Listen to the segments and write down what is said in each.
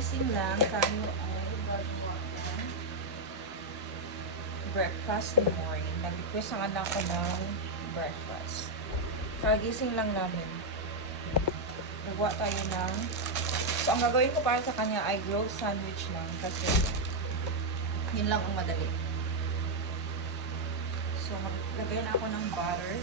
Kakagising lang, tayo ay gagawa ng breakfast in the morning. Nag-request ang anak ko ng breakfast. Kakagising lang namin. Nagawa tayo ng... So, ang gagawin ko para sa kanya ay grilled sandwich lang kasi yun lang ang madali. So, maglagay na ako ng butter.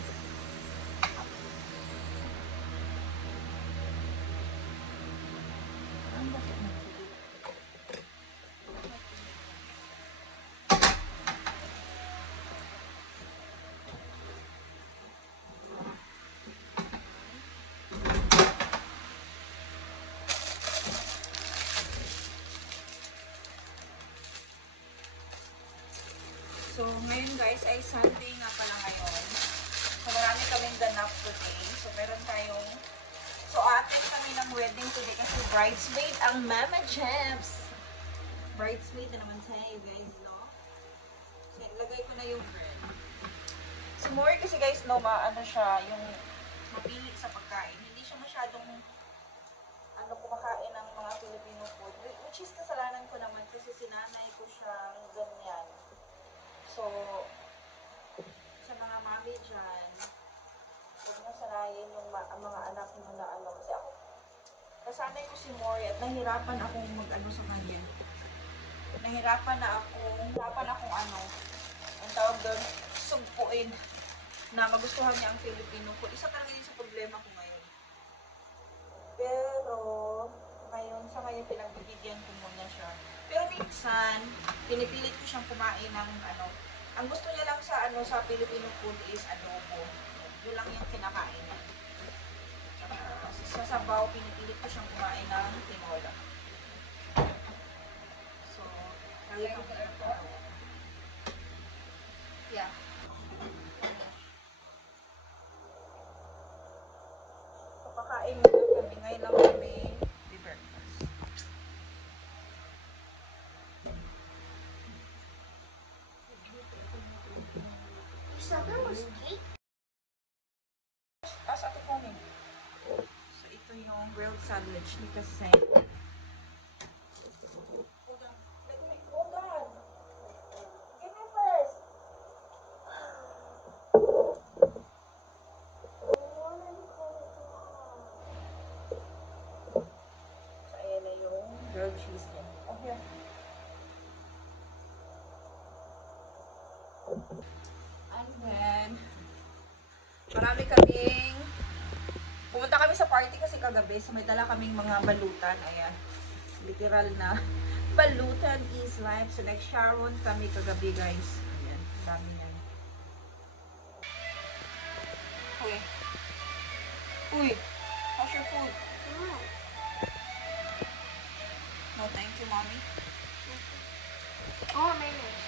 So, ngayon guys ay Sunday nga pala ngayon. So, marami kaming ganap today. So, meron tayong... So, attend kami ng wedding today kasi bridesmaid ang Mama Jeps. Bridesmaid na naman tayo guys, no? So, ilagay ko na yung bread. Si Mori kasi guys, no, ano siya, yung mapili sa pagkain. Hindi siya masyadong kumakain ng mga Filipino food. Which is kasalanan ko naman kasi sinanay ko siya ganyan. So, sa mga mami dyan, huwag na sarayin yung mga anak mo na ano. Kasi ako, kasanay ko si Mori at nahirapan akong mag-ano sa kanya. Nahirapan akong ano, ang tawag doon, sugpuin na magustuhan niya ang Filipino food. Isa talaga yun sa problema ko ngayon. Pero, ngayon pinagbibigyan ko muna siya. Pero minsan, pinipilit ko siyang kumain ng ano, ang gusto niya lang sa Filipino food is adobo. Yun lang yung kinakain niya. Sa sabaw, pinipilit ko siyang kumain ng tinola. So, kaya ko na ito. Yeah. So, kakain mo kami. Ngayon lang kami breakfast. That was cake. As ate ko ni. So, ito yung grilled sandwich ni kasi. Hold on. Hold on. Give me first. So, ayan na yung grilled cheese niya. Okay. And then, marami kaming, pumunta kami sa party kasi kagabi, so may dala kaming mga balutan, ayan, literal na, balutan is life, so nag-Sharon kami kagabi guys, ayan, dami yan. Uy, how's your food? No, thank you, mommy. Oh, mayonnaise.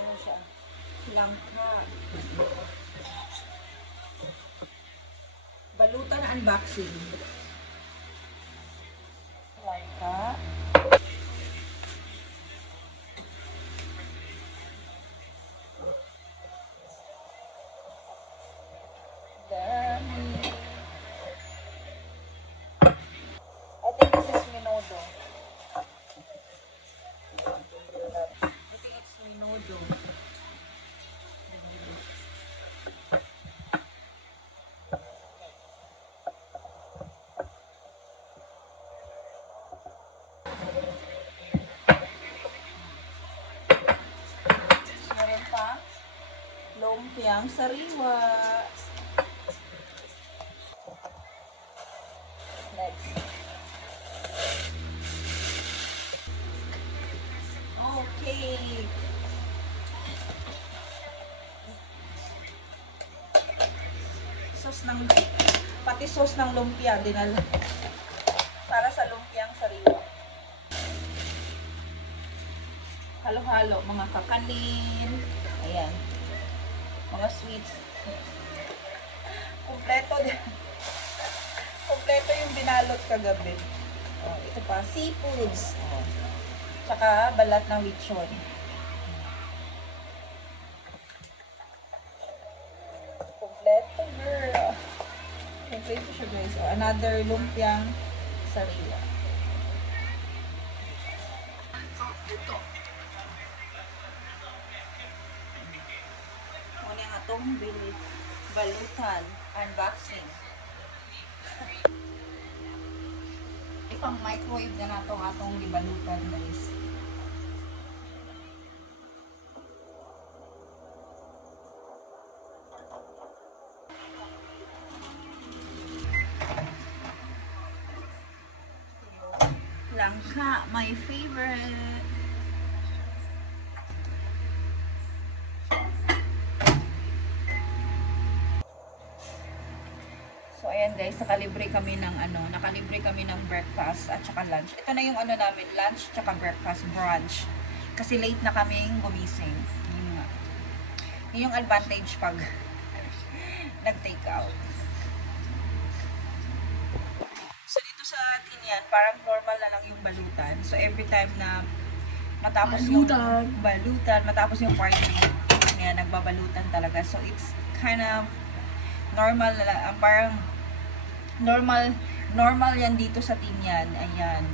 Ano siya? Langka. Balutan unboxing. Langka. Dami. I think this is Minodo. I think it's Minodo. Meron pa lumpiang sariwa. Next. Okay. Pati sauce ng lumpia dinala. Para sa lumpiang sariwa. halo-halo, mga kakanin, ayan, mga sweets. Kompleto din. Kompleto yung binalot kagabi. Oh, ito pa, seafoods. Oh. Tsaka balat ng lechon. Kompleto, girl. Kompleto siya, guys. Oh, another lumpiang sariwa. Ito. Muna nga itong balutan. Unboxing. Ipang microwave na nato atong gibalutan, guys. Langka, my favorite. So ayan guys, nakalibre kami ng breakfast at saka lunch. Ito na yung namin, lunch at saka breakfast, brunch. Kasi late na kaming gumising. Yun nga. Yun yung advantage pag nag-take out. So dito sa atin yan, parang normal na lang yung balutan. So every time na matapos yung balutan, matapos yung party, yan, nagbabalutan talaga. So it's kind of normal na lang, parang normal yan dito sa Tinyan. Ayan.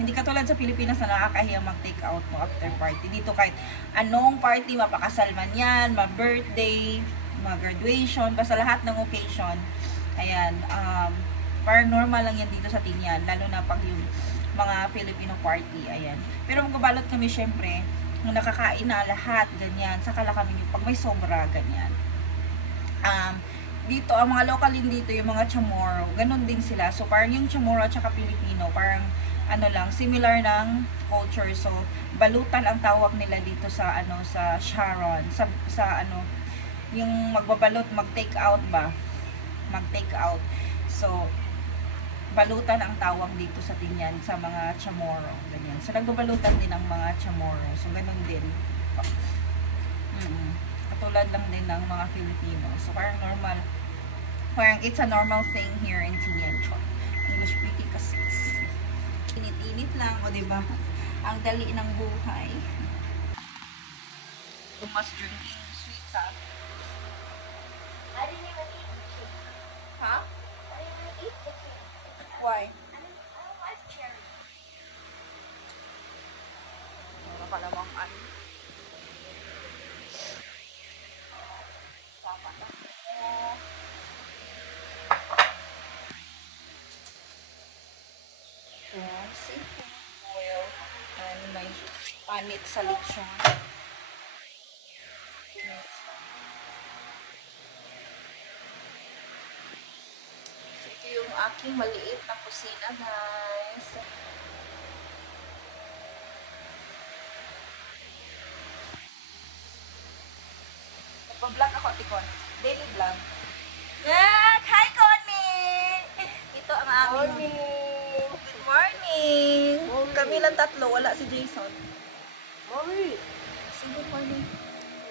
Hindi katulad sa Pilipinas na nakakahiya mag-take out mo after party. Dito kahit anong party, mapakasal man yan, ma-birthday, ma-graduation, basta lahat ng occasion. Ayan. Parang normal lang yan dito sa Tinyan, lalo na pag yung mga Filipino party. Ayan. Pero magbabalot kami syempre, nung nakakain na lahat, ganyan. Saka lang kami pag may sobra, ganyan. Dito, ang mga local din dito, yung mga chamorro, ganun din sila. So, parang yung chamorro at saka Filipino, parang, similar ng culture. So, balutan ang tawag nila dito sa, sa Sharon. Yung magbabalot, mag-take out ba? Mag-take out. So, balutan ang tawag dito sa Tinyan, sa mga chamorro. Ganyan. So, nagbabalutan din ang mga chamorro. So, ganun din. Katulad lang din ng mga Filipino. So, parang normal. Parang it's a normal thing here in Tinyan. English pretty kasi. Init-init lang, o diba? Ang dali ng buhay. You must drinking sweets, ha? I didn't even eat the cake. Ha? I didn't even eat the cake. Why? I don't like cherry. Wala ka namang ano. Sama na. Seafood oil and may panit sa lechon. So, ito yung aking maliit na kusina, guys. Nagpa-vlog ako, Tikon. Daily vlog. Hi, Connie! Ito ang aming... Good morning! Kami lang tatlo, wala si Jason. Mommy. Say good morning.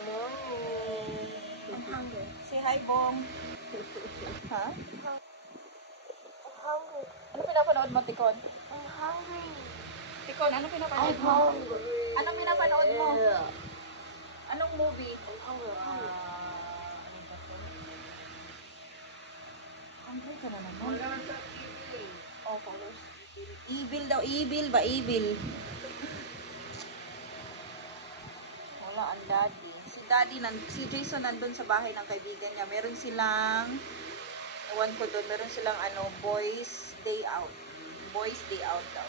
Mommy. I'm hungry. Say hi, Bong. Ha? I'm hungry. Ano pinapanood mo, Tikon? I'm hungry. Tikon, ano pinapanood I'm mo? hungry. Anong pinapanood mo? Yeah. Anong movie? I'm hungry. Ano ba to? Hungry ka na naman. Oh, colors. Evil daw, evil ba? Evil. Wala ang daddy. Si Jason nandun sa bahay ng kaibigan niya. Meron silang, ewan ko doon, meron silang boys day out. Boys day out daw.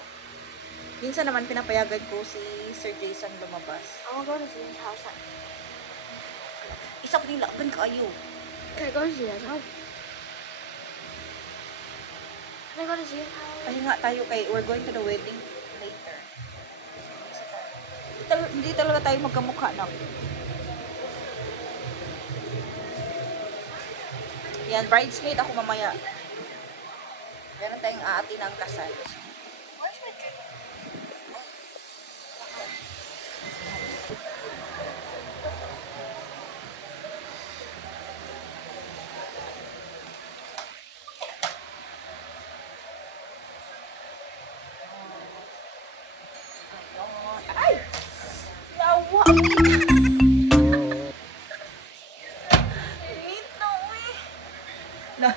Minsan naman pinapayagan ko si Sir Jason lumabas. I want to go to Zia's house. Isa pa nila, ban kayo. Can I go to Zia's house? Can I go to Zia's house? Pahinga tayo kay, we're going to the wedding later. Hindi talaga tayo magkamukha na. Yan, bridesmaid ako mamaya. Meron tayong aati ng kasal. Where's my drink? Init na, uy. Na,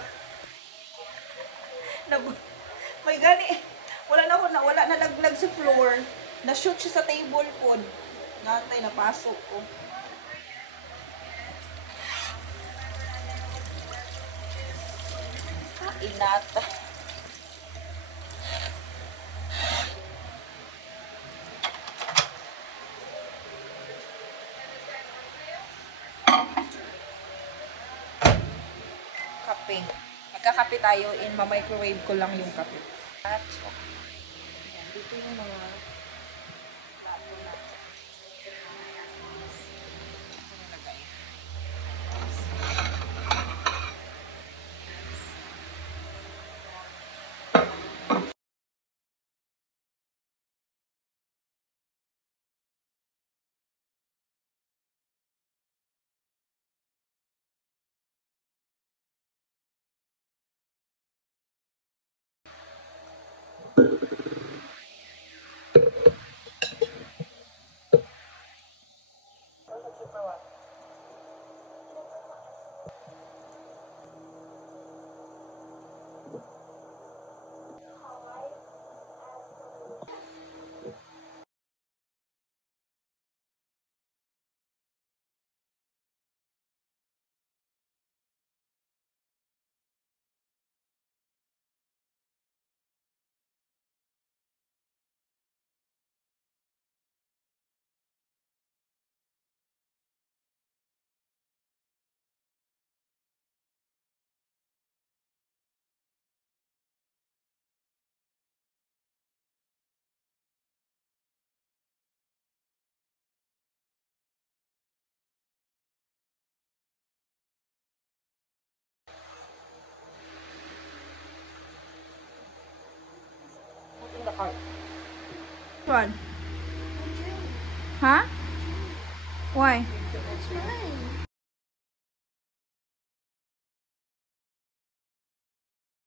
na, may gani. Wala na laglag sa floor. Na-shoot siya sa table po. Natay, napasok ko. Inata. Kape. Magkakape tayo in ma-microwave ko lang yung kape. At so, yan, dito yung mga plato natin. Ito nilagay. In the cart. One. Huh? Why? That's mine.